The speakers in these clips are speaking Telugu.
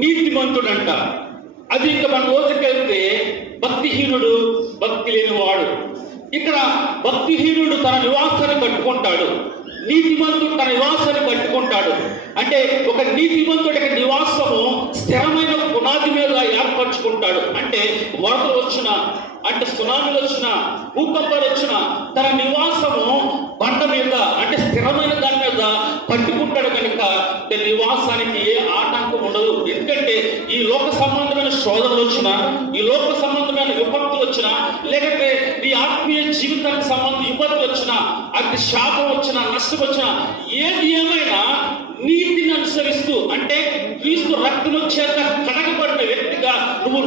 నీతిమంతుడంట. అది ఇంకా మన రోజుకెళ్తే భక్తిహీనుడు, భక్తి లేనివాడు. ఇక్కడ భక్తిహీనుడు తన నివాసాన్ని కట్టుకుంటాడు, నీతిమంతుడు తన నివాసాన్ని కట్టుకుంటాడు. అంటే ఒక నీతిమంతుడికి నివాసము స్థిరమైన పునాది మీద ఏర్పరచుకుంటాడు. అంటే వరదలు వచ్చినా, అంటే సునామీలు వచ్చినా, భూకంపాలు వచ్చినా తన నివాసము బండ మీద, అంటే స్థిరమైన దాని మీద కట్టుకుంటాడు కనుక నివాసానికి ఏ ఆటంకం ఉండదు. ఎందుకంటే ఈ లోక సంబంధమైన శోధనలు వచ్చినా, ఈ లోక సంబంధమైన విపత్తులు వచ్చినా, లేకపోతే నీ ఆత్మీయ జీవితానికి సంబంధించిన విపత్తులు వచ్చినా, అది శాపం వచ్చినా, నష్టం వచ్చినా, ఏది ఏమైనా నీతిని అనుసరిస్తూ, అంటే క్రీస్తు రక్తము చేత కడగబడిన వ్యక్తిగా నువ్వు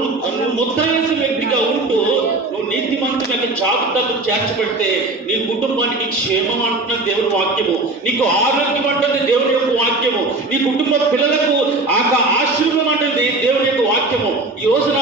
ముద్ర వేసిన వ్యక్తిగా ఉంటూ నువ్వు నీతిమంతునికి జాబితాకు చేర్చబడితే నీ కుటుంబానికి క్షేమం అంటున్న దేవుని వాక్యము, నీకు ఆరోగ్యం అంటుంది దేవుని యొక్క వాక్యము, నీ కుటుంబ పిల్లలకు ఆశీర్వాదం అంటుంది దేవుని యొక్క వాక్యము. ఈ రోజున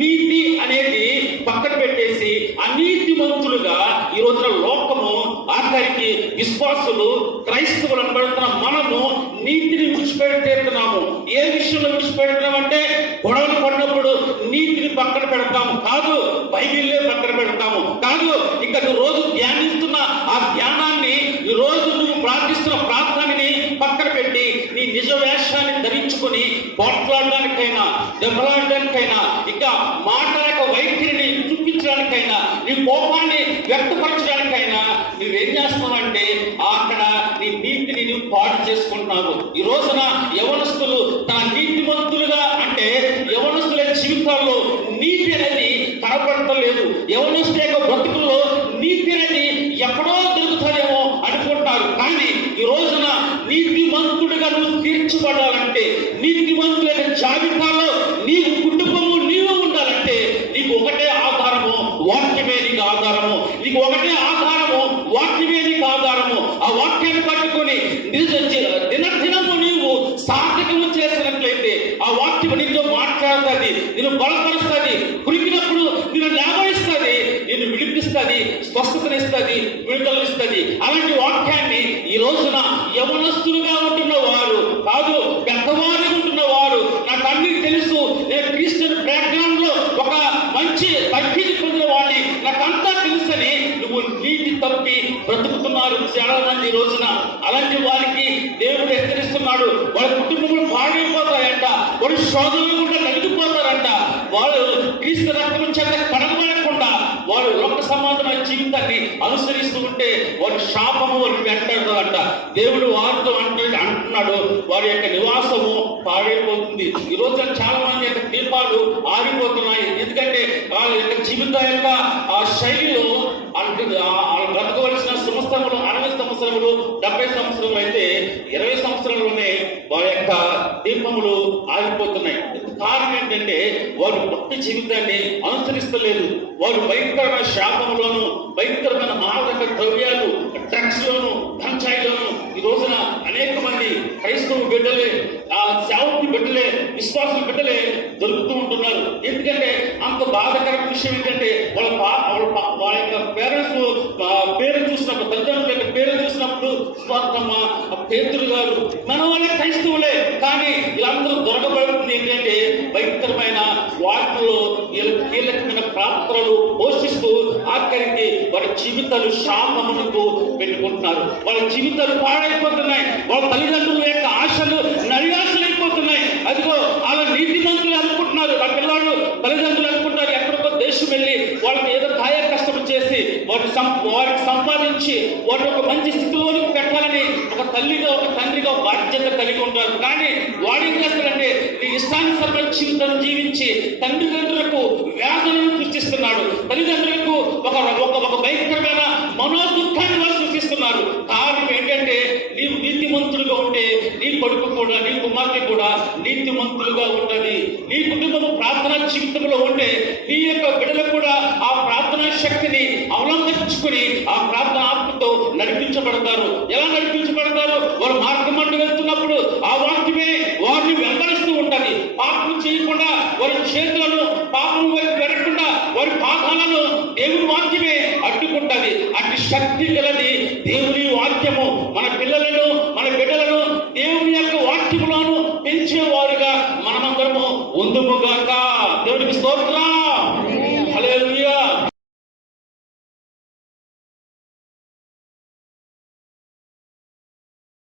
నీతి అనేది పక్కన పెట్టేసి అనీతిమంతులుగా ఈ రోజున లోకము, ఆఖరికి విశ్వాసులు, క్రైస్తవులు అనబడుతున్న మనము నీతిని విడిచిపెడుతున్నాము. ఏ విషయంలో విడిచిపెడుతున్నామంటే గొడవలు పడినప్పుడు నీతిని పక్కన పెడతాము కాదు, బైబిల్లే పక్కన పెడతాము కాదు. ఇక నువ్వు రోజు ధ్యానిస్తున్న ఆ ధ్యానాన్ని, ఈ రోజు నువ్వు ప్రార్థిస్తున్న ప్రార్థనని పక్కన పెట్టి నీ నిజ వేషాన్ని ధరించుకుని పోట్లాడడానికైనా, దెబ్బలాడడానికైనా, ఇక మాటల వైఖరిని చూపించడానికైనా, నీ కోపాన్ని వ్యక్తపరచడానికైనా నువ్వేం చేస్తున్నావంటే అక్కడ నీ నీతిని నువ్వు పాడు చేసుకుంటున్నావు. ఈ రోజున యవనస్తులు తన నీతిమంతులుగా, అంటే యవనస్తుల జీవితాల్లో నీతి అనేది కనపడతలేదు. యవనస్తుల యొక్క బ్రతుకుల్లో నీతి అనేది ఎక్కడో దొరుకుతుందేమో అనుకుంటారు. కానీ ఈ రోజున నీతిమంతుడిగా నువ్వు తీర్చబడాలంటే, నీతిమంతుల జాబితాలో నీవు కుటుంబము నీవు ఉండాలంటే నీకు ఒకటే ఆధారము, వాక్యమే నీకు ఆధారము. నీకు ఒకటే ఆధారము, వాక్యమే నీకు ఆధారము. ఆ వాక్యాన్ని పట్టుకొని దినదినము నీవు సాధకము చేసినట్లయితే ఆ వాక్యము నీతో మాట్లాడుతుంది, నేను బలపరుస్తుంది, కురికినప్పుడు నేను లేవనిస్తుంది, నేను విడిపిస్తుంది, స్వస్థతనిస్తుంది, విడుదలనిస్తుంది. అలాంటి వాక్యాన్ని ఈ రోజున యవనస్తులుగా ఉంటున్న వారు కాదు, పెద్దవారు ఉంటున్న వారు, నాకు అన్ని తెలుసు, నేను క్రిస్టియన్ బ్యాక్గ్రౌండ్ లో ఒక మంచి పరిచయం పొందిన వాడిని, నాకంతా తెలుసని నువ్వు నీతి తప్పి బ్రతుకుతున్నారు చాలా మంది ఈ రోజున. అలాంటి వారికి దేవుడు హెచ్చరిస్తున్నాడు, వాళ్ళ కుటుంబములు పాడైపోతాయంట, వాడు శోధనలు కూడా నలిగిపోతారంట. వాళ్ళు క్రీస్తు రక్తం చేత కడగబడకుండా వారు లోక సంబంధమైన జీవితాన్ని అనుసరిస్తూ ఉంటే వారి శాపము వారికి వెంటాడుతుందంట. దేవుడు వారితో అంటున్నాడు, వారి యొక్క నివాసము పాడైపోతుంది. ఈ రోజున చాలా మంది యొక్క దీపాలు ఆరిపోతున్నాయి. ఎందుకంటే వాళ్ళ యొక్క జీవితం యొక్క ఆ శైలిలో బ్రతకవలసిన సంవత్సరములు 60 సంవత్సరములు 70 సంవత్సరములు అయితే 20 సంవత్సరాల్లోనే వారి యొక్క దీపములు ఆగిపోతున్నాయి. కారణం ఏంటంటే వారు భక్తి జీవితాన్ని అనుసరిస్తలేదు. వారు భయంకరమైన శాపములోను, భయంకరమైన మాదక ద్రవ్యాలు, డ్రగ్స్ లోను, గంజాయిలోను ఈ రోజున అనేక మంది క్రైస్తవ బిడ్డలే, ఆ సేవకు బిడ్డలే, విశ్వాసుల బిడ్డలే దొరుకుతూ ఉంటున్నారు. ఎందుకంటే అంత బాధాకరమైన విషయం ఏంటంటే వాళ్ళ యొక్క పేరెంట్స్ పేరు చూసినప్పుడు, తల్లిదండ్రుల యొక్క పేరు చూసినప్పుడు స్వార్థమ్మ, పేతురు గారు మన వాళ్ళే క్రైస్తవులే, కానీ వీళ్ళందరూ దొరకబడుతుంది ఏంటంటే భయంకరమైన వాటిలో కీలకమైన పాత్రలు పోషిస్తూ ఆఖరికి వారి జీవితాలు శాపములకు పెట్టుకుంటున్నారు. వాళ్ళ జీవితాలు పాడైపోతున్నాయి. వాళ్ళ తల్లిదండ్రుల యొక్క ఆశలు నడియాశలైపోతున్నాయి. అదిగో అలా నీతిమంతులు అనుకుంటున్నారు. ఆ పిల్లలు తల్లిదండ్రులు అనుకుంటారు ఎక్కడికో దేశం వెళ్ళి వాళ్ళకి ఏదో కాయ కష్టం చేసి వారికి సంపాదించి వారిని ఒక మంచి స్థితిలోకి పెట్టాలని ఒక తల్లిగా, ఒక తండ్రిగా బాధ్యత కలిగి ఉంటారు. కానీ వాడు ఏం చేస్తారంటే నీ ఇష్టానుసరమైన జీవితం జీవించి తల్లిదండ్రులకు వ్యాధులను సృష్టిస్తున్నాడు. తల్లిదండ్రులకు ఒక భయంకరమైన మనోదుఖాన్ని వారు సృష్టిస్తున్నారు. కారణం ఏంటంటే నీవు నీతిమంతులుగా ఉంటే నీ కొడుకు కూడా, నీ కుమార్తె కూడా నీతిమంతులుగా ఉండాలి. నీ కుటుంబము ప్రార్థనా జీవితంలో ఉంటే నీ యొక్క బిడ్డలకు కూడా ఆ ప్రార్థనా శక్తిని అవలంబించుకుని ఆ ప్రార్థన ఆత్మతో నడిపించబడతారు. ఎలా నడిపించబడతారు? వారు మార్గం అంటూ వెళ్తున్నప్పుడు ఆ వాక్యమే వారిని వెంబడిస్తూ ఉంటది. పాపం చేయకుండా వారి చేతులను పాపం వైపు వెనకుండా వారి పాదాలను దేవుని వాక్యమే అడ్డుకుంటది. అట్టి శక్తి గలది దేవుని వాక్యము. మన పిల్లలను, మన బిడ్డలను దేవుని యొక్క వాక్యములను పెంచేవారుగా మనమందరం ముందుముగా